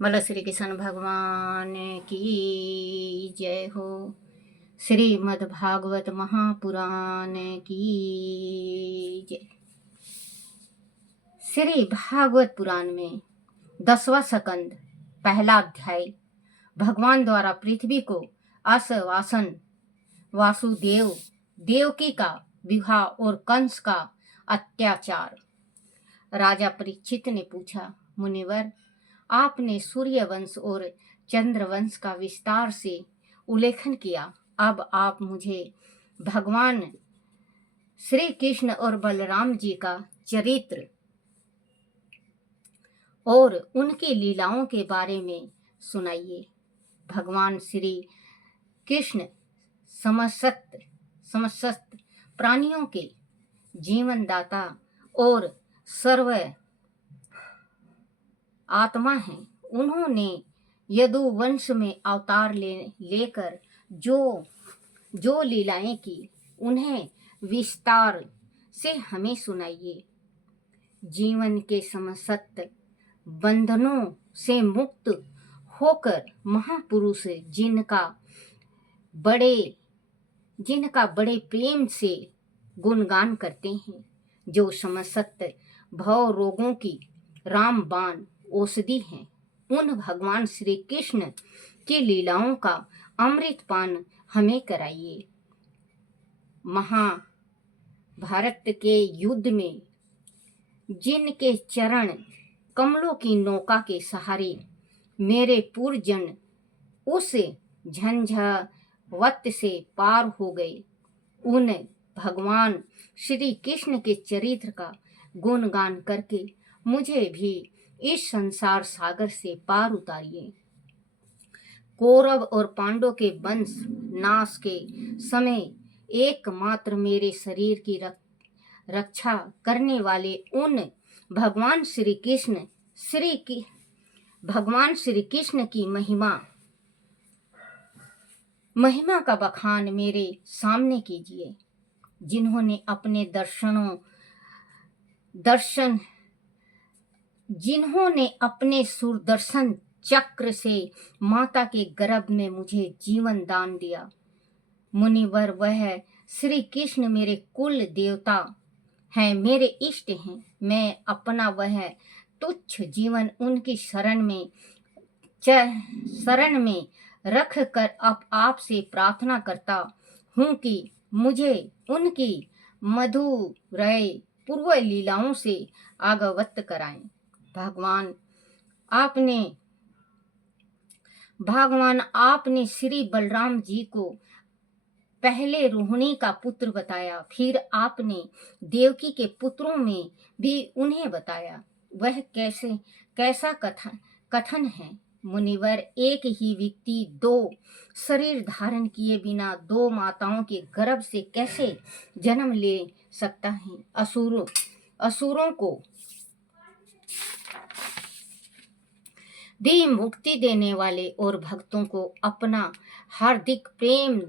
बोलो श्री कृष्ण भगवान की जय हो। श्रीमद् भागवत महापुराण की जय। श्री भागवत पुराण में 10वां स्कंद पहला अध्याय। भगवान द्वारा पृथ्वी को आश्वासन, वासुदेव देवकी का विवाह और कंस का अत्याचार। राजा परीक्षित ने पूछा, मुनिवर, आपने सूर्य वंश और चंद्र वंश का विस्तार से उल्लेखन किया। अब आप मुझे भगवान श्री कृष्ण और बलराम जी का चरित्र और उनकी लीलाओं के बारे में सुनाइए। भगवान श्री कृष्ण समस्त प्राणियों के जीवनदाता और सर्व आत्मा हैं। उन्होंने यदु वंश में अवतार लेकर जो लीलाएं की, उन्हें विस्तार से हमें सुनाइए। जीवन के समस्त बंधनों से मुक्त होकर महापुरुष जिनका बड़े प्रेम से गुणगान करते हैं, जो समस्त भव रोगों की रामबाण औषधि हैं, उन भगवान श्री कृष्ण की लीलाओं का अमृतपान हमें कराइए। महाभारत के युद्ध में जिनके चरण कमलों की नौका के सहारे मेरे पूर्वजन उस झंझावत से पार हो गए, उन भगवान श्री कृष्ण के चरित्र का गुणगान करके मुझे भी इस संसार सागर से पार उतारिए। कौरव और पांडव के वंश नाश के समय एकमात्र मेरे शरीर की रक्षा करने वाले उन भगवान श्री कृष्ण की महिमा का बखान मेरे सामने कीजिए, जिन्होंने अपने सुदर्शन चक्र से माता के गर्भ में मुझे जीवन दान दिया। मुनिवर, वह श्री कृष्ण मेरे कुल देवता हैं, मेरे इष्ट हैं। मैं अपना वह तुच्छ जीवन उनकी शरण में रख कर आपसे प्रार्थना करता हूँ कि मुझे उनकी मधुरय पूर्व लीलाओं से अवगत कराएं। भगवान आपने श्री बलराम जी को पहले रोहिणी का पुत्र बताया, फिर आपने देवकी के पुत्रों में भी उन्हें बताया। वह कैसा कथन है मुनिवर? एक ही व्यक्ति दो शरीर धारण किए बिना दो माताओं के गर्भ से कैसे जन्म ले सकता है? असुरों को भी मुक्ति देने वाले और भक्तों को अपना हार्दिक प्रेम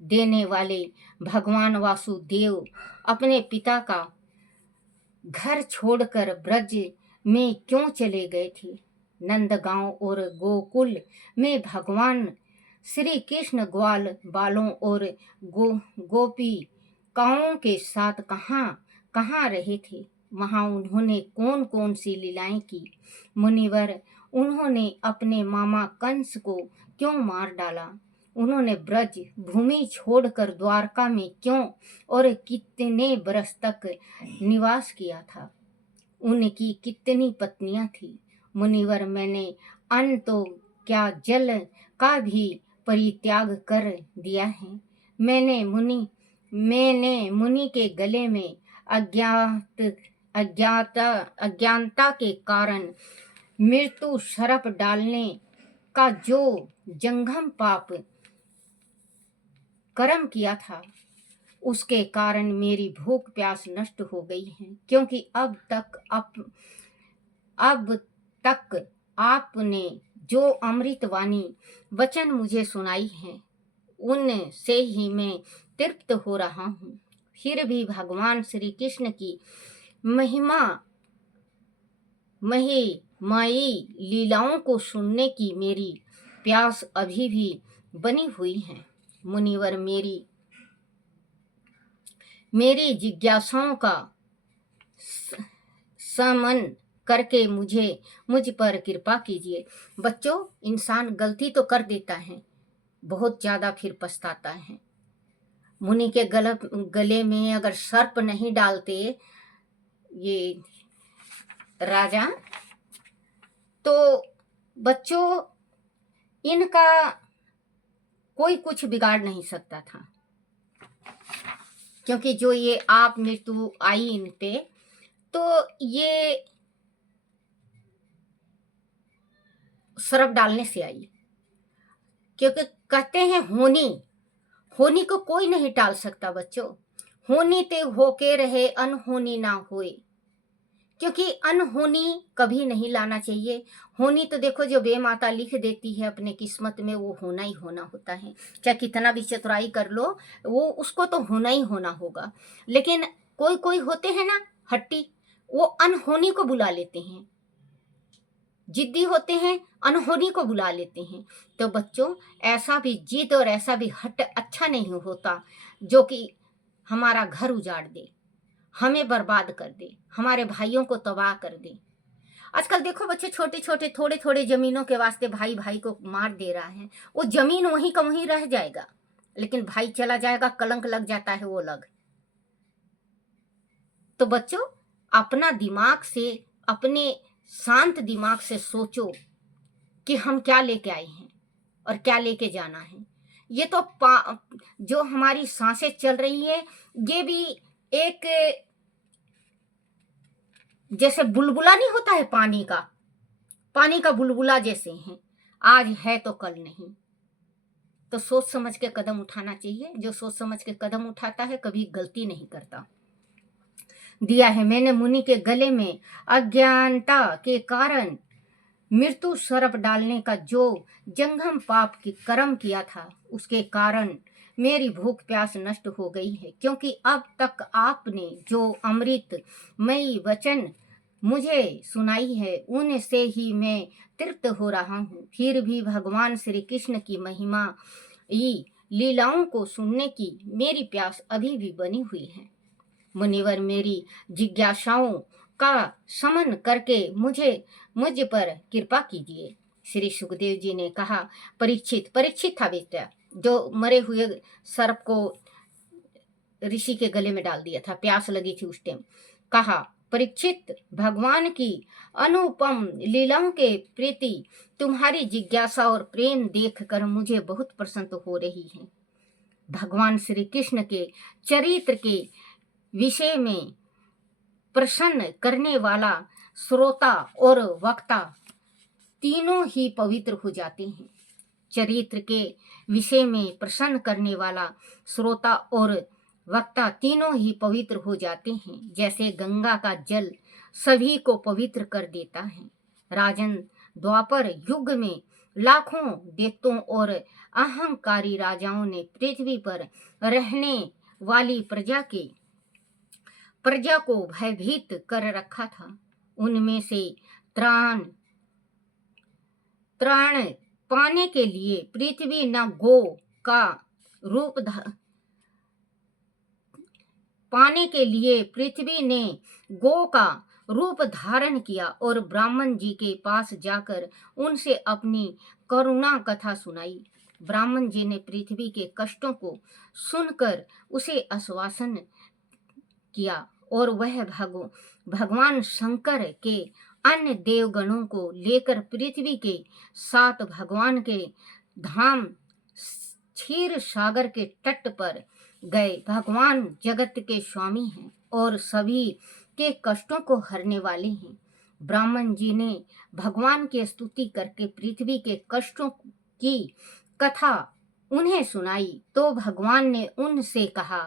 देने वाले भगवान वासुदेव अपने पिता का घर छोड़कर ब्रज में क्यों चले गए थे? नंदगांव और गोकुल में भगवान श्री कृष्ण ग्वाल बालों और गोपिकाओं के साथ कहाँ रहे थे? वहां उन्होंने कौन कौन सी लीलाएं की? मुनिवर, उन्होंने अपने मामा कंस को क्यों मार डाला? उन्होंने ब्रज भूमि छोड़कर द्वारका में क्यों और कितने बरस तक निवास किया था? उनकी कितनी पत्नियां थी? मुनिवर, मैंने अन्न तो क्या जल का भी परित्याग कर दिया है। मैंने मुनि के गले में अज्ञानता के कारण मृत्यु शरप डालने का जो जंगम पाप कर्म किया था, उसके कारण मेरी भूख प्यास नष्ट हो गई है, क्योंकि अब तक आपने जो अमृतवाणी वचन मुझे सुनाई है, उनसे ही मैं तृप्त हो रहा हूँ। फिर भी भगवान श्री कृष्ण की माई लीलाओं को सुनने की मेरी प्यास अभी भी बनी हुई है। मुनिवर मेरी जिज्ञासाओं का समन करके मुझ पर कृपा कीजिए। बच्चों, इंसान गलती तो कर देता है, बहुत ज्यादा फिर पछताता है। मुनि के गले में अगर सर्प नहीं डालते ये राजा, तो बच्चों इनका कोई कुछ बिगाड़ नहीं सकता था, क्योंकि जो ये आप मृत्यु आई इन पे, तो ये सर्प डालने से आई। क्योंकि कहते हैं होनी को कोई नहीं टाल सकता बच्चों। होनी ते होके रहे, अनहोनी ना होए। क्योंकि अनहोनी कभी नहीं लाना चाहिए। होनी तो देखो, जो बेमाता लिख देती है अपने किस्मत में, वो होना ही होना होता है। चाहे कितना भी चतुराई कर लो, वो उसको तो होना ही होना होगा। लेकिन कोई कोई होते हैं ना हट्टी, वो अनहोनी को बुला लेते हैं, जिद्दी होते हैं, अनहोनी को बुला लेते हैं। तो बच्चों, ऐसा भी जिद और ऐसा भी हट अच्छा नहीं होता, जो कि हमारा घर उजाड़ दे, हमें बर्बाद कर दे, हमारे भाइयों को तबाह कर दे। आजकल देखो बच्चे, छोटे छोटे थोड़े थोड़े जमीनों के वास्ते भाई भाई को मार दे रहा है। वो जमीन वहीं का वहीं रह जाएगा, लेकिन भाई चला जाएगा, कलंक लग जाता है वो अलग। तो बच्चों, अपना दिमाग से, अपने शांत दिमाग से सोचो कि हम क्या लेके आए हैं और क्या लेके जाना है। ये तो जो हमारी सांसें चल रही है, ये भी एक जैसे बुलबुला नहीं होता है पानी का बुलबुला जैसे हैं। आज है तो कल नहीं। तो सोच समझ के कदम उठाना चाहिए। जो सोच समझ के कदम उठाता है कभी गलती नहीं करता। दिया है मैंने मुनि के गले में अज्ञानता के कारण मृत्यु सर्प डालने का जो जंगम पाप की कर्म किया था, उसके कारण मेरी भूख प्यास नष्ट हो गई है। क्योंकि अब तक आपने जो अमृतमयी वचन मुझे सुनाई है, उनसे ही मैं तृप्त हो रहा हूँ। फिर भी भगवान श्री कृष्ण की महिमा लीलाओं को सुनने की मेरी प्यास अभी भी बनी हुई है। मुनिवर मेरी जिज्ञासाओं का समन करके मुझ पर कृपा कीजिए। श्री सुखदेव जी ने कहा, परीक्षित था बेटा, जो मरे हुए सर्प को ऋषि के गले में डाल दिया था, प्यास लगी थी उस टाइम। कहा, परीक्षित, भगवान की अनुपम लीलाओं के प्रति तुम्हारी जिज्ञासा और प्रेम देखकर मुझे बहुत प्रसन्न हो रही है। भगवान श्री कृष्ण के चरित्र के विषय में प्रसन्न करने वाला श्रोता और वक्ता तीनों ही पवित्र हो जाते हैं। चरित्र के विषय में प्रसन्न करने वाला श्रोता और वक्ता तीनों ही पवित्र हो जाते हैं, जैसे गंगा का जल सभी को पवित्र कर देता है। राजन, द्वापर युग में लाखों दैत्यों और अहंकारी राजाओं ने पृथ्वी पर रहने वाली प्रजा को भयभीत कर रखा था। उनमें से त्राण पाने के लिए पृथ्वी न गो का रूप पाने के लिए पृथ्वी ने गो का रूप धारण किया और ब्राह्मण जी के पास जाकर उनसे अपनी करुणा कथा सुनाई। ब्राह्मण जी ने पृथ्वी के कष्टों को सुनकर उसे आश्वासन किया और वह भगवान शंकर के अन्य देवगणों को लेकर पृथ्वी के 7 भगवान के धाम क्षीर सागर के तट पर गए। भगवान जगत के स्वामी हैं और सभी के कष्टों को हरने वाले हैं। ब्राह्मण जी ने भगवान की स्तुति करके पृथ्वी के कष्टों की कथा उन्हें सुनाई। तो भगवान ने उनसे कहा,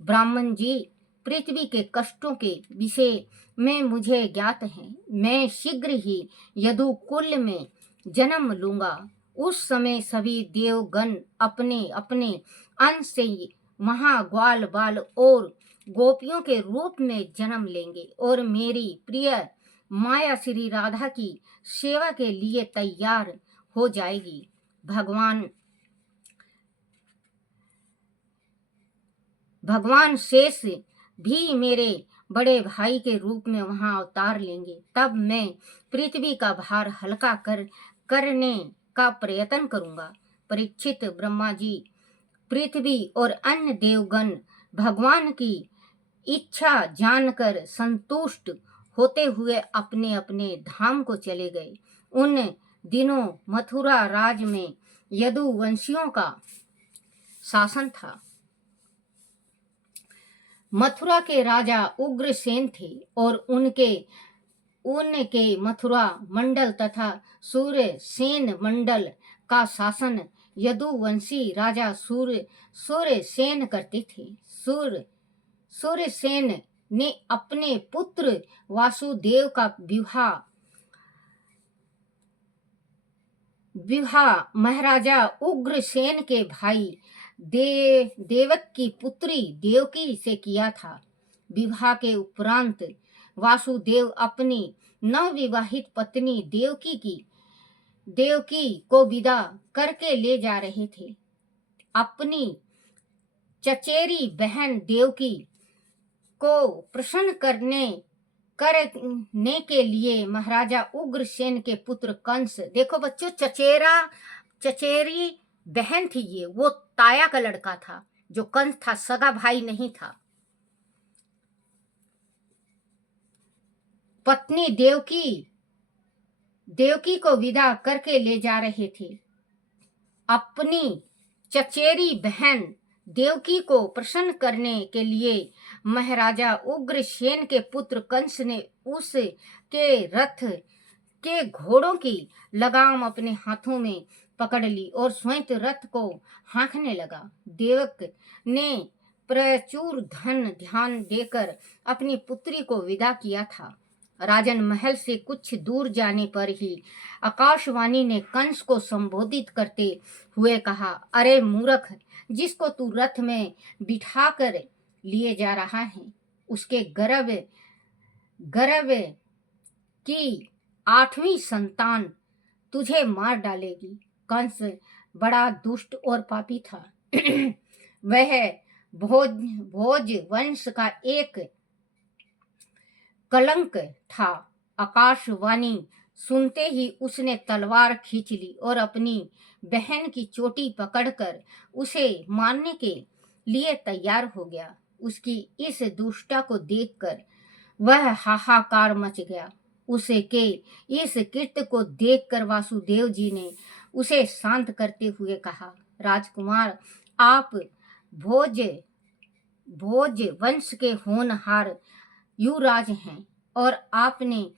ब्राह्मण जी, पृथ्वी के कष्टों के विषय में मुझे ज्ञात है। मैं शीघ्र ही यदुकुल में जन्म लूंगा। उस समय सभी देवगण अपने अपने अंश से महाग्वाल बाल और गोपियों के रूप में जन्म लेंगे और मेरी प्रिय माया श्री राधा की सेवा के लिए तैयार हो जाएगी। भगवान शेष भी मेरे बड़े भाई के रूप में वहां अवतार लेंगे। तब मैं पृथ्वी का भार हल्का करने का प्रयत्न करूंगा। परीक्षित, ब्रह्मा जी, पृथ्वी और अन्य देवगण भगवान की इच्छा जानकर संतुष्ट होते हुए अपने अपने धाम को चले गए। उन दिनों मथुरा राज में यदुवंशियों का शासन था। मथुरा के राजा उग्रसेन थे और उनके मथुरा मंडल तथा सूर्यसेन मंडल का शासन यदुवंशी राजा सूर्यसेन करते थे। सूर्यसेन ने अपने पुत्र वासुदेव का विवाह महाराजा उग्रसेन के भाई देवक की पुत्री देवकी से किया था। विवाह के उपरांत वासुदेव अपनी नवविवाहित पत्नी देवकी को विदा करके ले जा रहे थे। अपनी चचेरी बहन देवकी को प्रसन्न करने के लिए महाराजा उग्रसेन के पुत्र कंस, देखो बच्चों, चचेरी बहन थी ये, वो ताया का लड़का था। जो कंस था सगा भाई नहीं था। पत्नी देवकी को विदा करके ले जा रहे थे। अपनी चचेरी बहन देवकी को प्रसन्न करने के लिए महाराजा उग्रसेन के पुत्र कंस ने उसके रथ के घोड़ों की लगाम अपने हाथों में पकड़ ली और स्वयं रथ को हाँकने लगा। देवक ने प्रचुर ध्यान देकर अपनी पुत्री को विदा किया था। राजन महल से कुछ दूर जाने पर ही आकाशवाणी ने कंस को संबोधित करते हुए कहा, अरे मूर्ख, जिसको तू रथ में बिठाकर लिए जा रहा है, उसके गर्भ की 8वीं संतान तुझे मार डालेगी। कंस बड़ा दुष्ट और पापी था। वह भोज वंश का एक कलंक था। आकाशवाणी सुनते ही उसने तलवार खींच ली और अपनी बहन की चोटी पकड़कर उसे मारने के लिए तैयार हो गया। उसकी इस दुष्टता को देखकर वह हाहाकार मच गया। उसके इस कृत्य को देखकर वासुदेव जी ने उसे शांत करते हुए कहा, राजकुमार, आप भोज वंश के होनहार युवराज हैं और आपने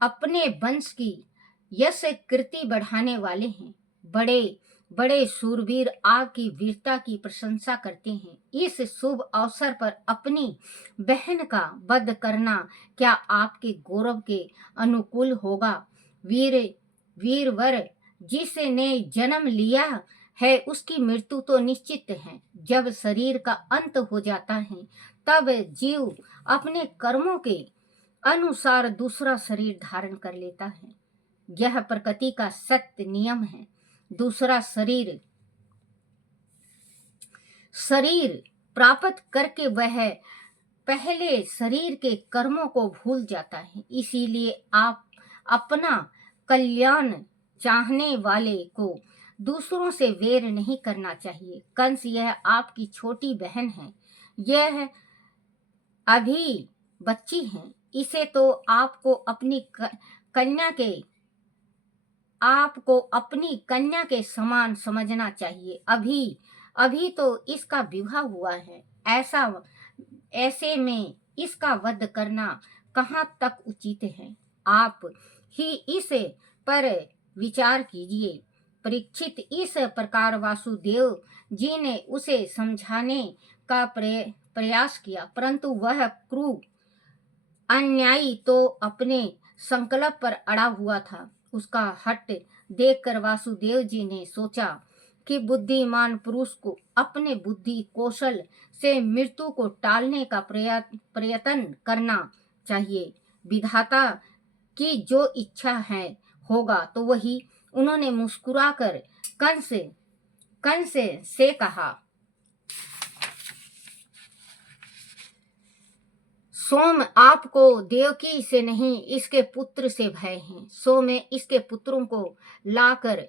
अपने वंश की यश कीर्ति बढ़ाने वाले हैं। बड़े बड़े शूरवीर आपकी वीरता की प्रशंसा करते हैं। इस शुभ अवसर पर अपनी बहन का वध करना क्या आपके गौरव के अनुकूल होगा? वीरवर जिसने जन्म लिया है उसकी मृत्यु तो निश्चित है। जब शरीर का अंत हो जाता है तब जीव अपने कर्मों के अनुसार दूसरा शरीर धारण कर लेता है। यह प्रकृति का सत्य नियम है। दूसरा शरीर प्राप्त करके वह पहले शरीर के कर्मों को भूल जाता है। इसीलिए आप अपना कल्याण चाहने वाले को दूसरों से वैर नहीं करना चाहिए। कंस, यह आपकी छोटी बहन है। यह अभी बच्ची है। इसे तो आपको अपनी कन्या के समान समझना चाहिए। अभी तो इसका विवाह हुआ है। ऐसे में इसका वध करना कहाँ तक उचित है? आप ही इस पर विचार कीजिए। परीक्षित, इस प्रकार वासुदेव जी ने उसे समझाने का प्रयास किया, परंतु वह क्रूर अन्यायी तो अपने संकल्प पर अड़ा हुआ था। उसका हट देखकर वासुदेव जी ने सोचा कि बुद्धिमान पुरुष को अपने बुद्धि कौशल से मृत्यु को टालने का प्रयत्न करना चाहिए। विधाता कि जो इच्छा है होगा तो वही। उन्होंने मुस्कुराकर कंस कंस से कहा, सोम, आपको देवकी से नहीं इसके पुत्र से भय है, सो मैं इसके पुत्रों को लाकर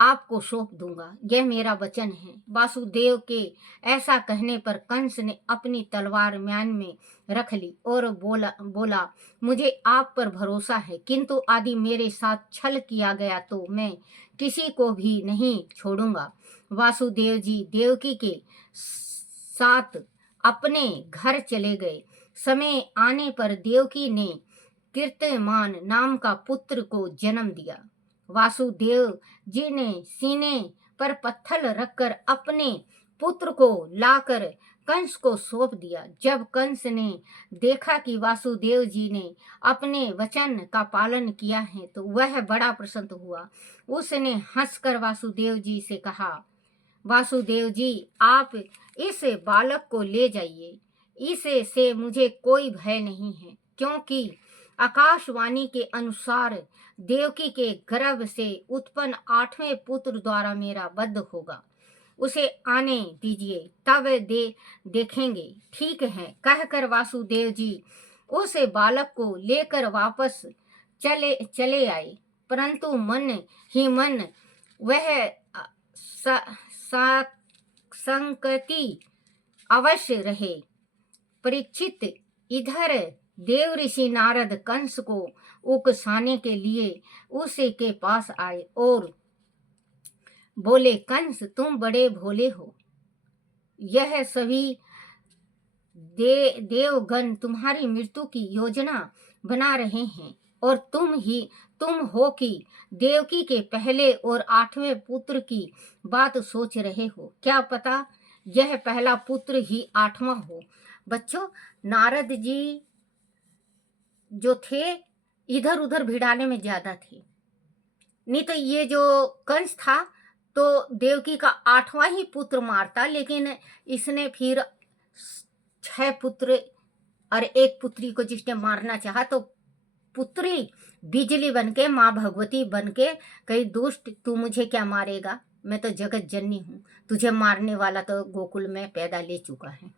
आपको सौंप दूंगा, यह मेरा वचन है। वासुदेव के ऐसा कहने पर कंस ने अपनी तलवार म्यान में रख ली और बोला मुझे आप पर भरोसा है, किंतु यदि मेरे साथ छल किया गया तो मैं किसी को भी नहीं छोड़ूंगा। वासुदेव जी देवकी के साथ अपने घर चले गए। समय आने पर देवकी ने कीर्तिमान नाम का पुत्र को जन्म दिया। वासुदेव जी ने सीने पर पत्थर रखकर अपने पुत्र को लाकर कंस को सौंप दिया। जब कंस ने देखा कि वासुदेव जी ने अपने वचन का पालन किया है तो वह बड़ा प्रसन्न हुआ। उसने हंसकर वासुदेव जी से कहा, वासुदेव जी, आप इस बालक को ले जाइए, इसे से मुझे कोई भय नहीं है, क्योंकि आकाशवाणी के अनुसार देवकी के गर्भ से उत्पन्न 8वें पुत्र द्वारा मेरा वध होगा। उसे आने दीजिए, तब देखेंगे। ठीक है, कहकर वासुदेव जी उस बालक को लेकर वापस चले आए, परंतु मन ही मन वह संकति अवश्य रहे। परीक्षित, इधर देव ऋषि नारद कंस को उकसाने के लिए उसी के पास आए और बोले, कंस, तुम बड़े भोले हो, यह सभी देवगण तुम्हारी मृत्यु की योजना बना रहे हैं और तुम हो कि देवकी के पहले और 8वें पुत्र की बात सोच रहे हो। क्या पता यह पहला पुत्र ही 8वां हो। बच्चों, नारद जी जो थे इधर उधर भिड़ाने में ज्यादा थे, नहीं तो ये जो कंस था तो देवकी का 8वां ही पुत्र मारता, लेकिन इसने फिर 6 पुत्र और 1 पुत्री को जिसने मारना चाहा तो पुत्री बिजली बनके, माँ भगवती बनके कही, दुष्ट, तू मुझे क्या मारेगा, मैं तो जगत जननी हूँ, तुझे मारने वाला तो गोकुल में पैदा ले चुका है।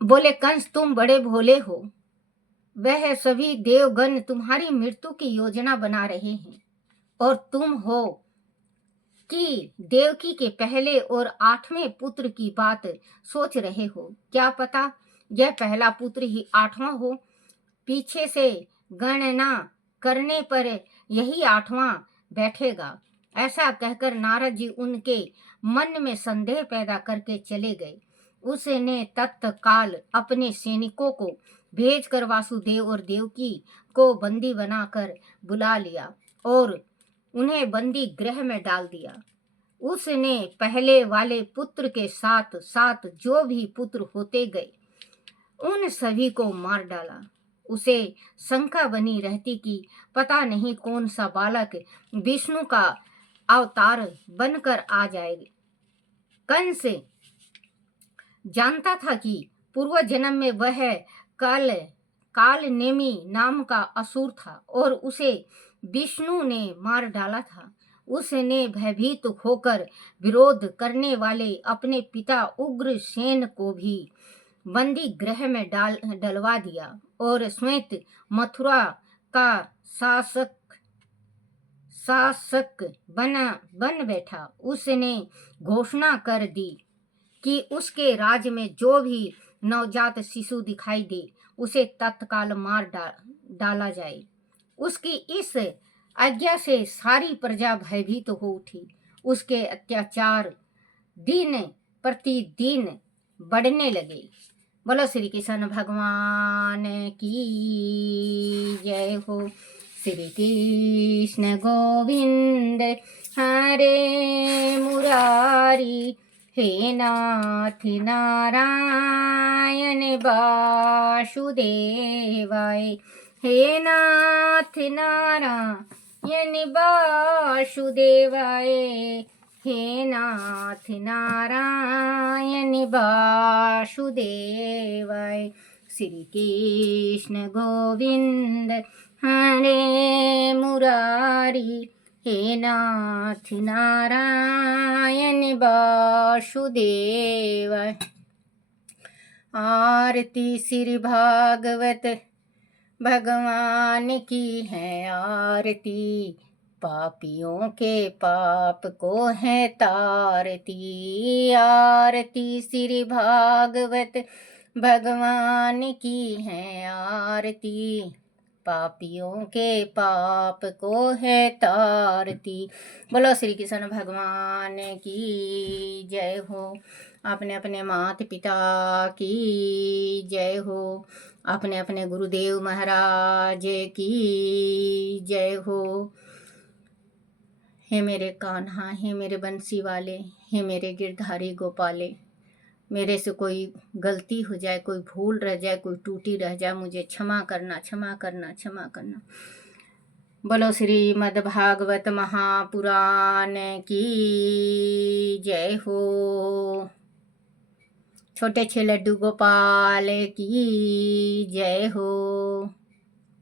बोले, कंस, तुम बड़े भोले हो, वह सभी देवगण तुम्हारी मृत्यु की योजना बना रहे हैं और तुम हो कि देवकी के पहले और 8वें पुत्र की बात सोच रहे हो। क्या पता यह पहला पुत्र ही 8वां हो। पीछे से गणना करने पर यही 8वां बैठेगा। ऐसा कहकर नारद जी उनके मन में संदेह पैदा करके चले गए। उसने तत्काल अपने सैनिकों को भेजकर वासुदेव और देवकी को बंदी बनाकर बुला लिया और उन्हें बंदी गृह में डाल दिया। उसने पहले वाले पुत्र के साथ साथ जो भी पुत्र होते गए उन सभी को मार डाला। उसे शंका बनी रहती कि पता नहीं कौन सा बालक विष्णु का अवतार बनकर आ जाएगा। कंस जानता था कि पूर्व जन्म में वह कालनेमी नाम का असुर था और उसे विष्णु ने मार डाला था। उसने भयभीत होकर विरोध करने वाले अपने पिता उग्रसेन को भी बंदी गृह में डलवा दिया और स्वयं मथुरा का शासक बन बैठा। उसने घोषणा कर दी कि उसके राज्य में जो भी नवजात शिशु दिखाई दे उसे तत्काल मार डाला जाए। उसकी इस आज्ञा से सारी प्रजा भयभीत हो उठी। उसके अत्याचार दिन प्रतिदिन बढ़ने लगे। बोलो श्री कृष्ण भगवान की जय हो। श्री कृष्ण गोविंद हरे मुरारी, हे नाथ नारायण वासुदेवाय, हे नाथ नारायण वासुदेवाय, हे नाथ नारायण वासुदेवाय। श्री कृष्ण गोविंद हरे मुरारी, हे नाथ नारायण वासुदेव। आरती श्री भागवत भगवान की है आरती, पापियों के पाप को है तारती। आरती श्री भागवत भगवान की है आरती, पापियों के पाप को है तारती। बोलो श्री कृष्ण भगवान की जय हो। अपने अपने माता पिता की जय हो। अपने अपने गुरुदेव महाराज की जय हो। हे मेरे कान्हा, हे मेरे बंसी वाले, हे मेरे गिरधारी गोपाले, मेरे से कोई गलती हो जाए, कोई भूल रह जाए, कोई टूटी रह जाए, मुझे क्षमा करना, क्षमा करना, क्षमा करना। बोलो श्रीमद् भागवत महापुराण की जय हो। छोटे छे लड्डू गोपाल की जय हो।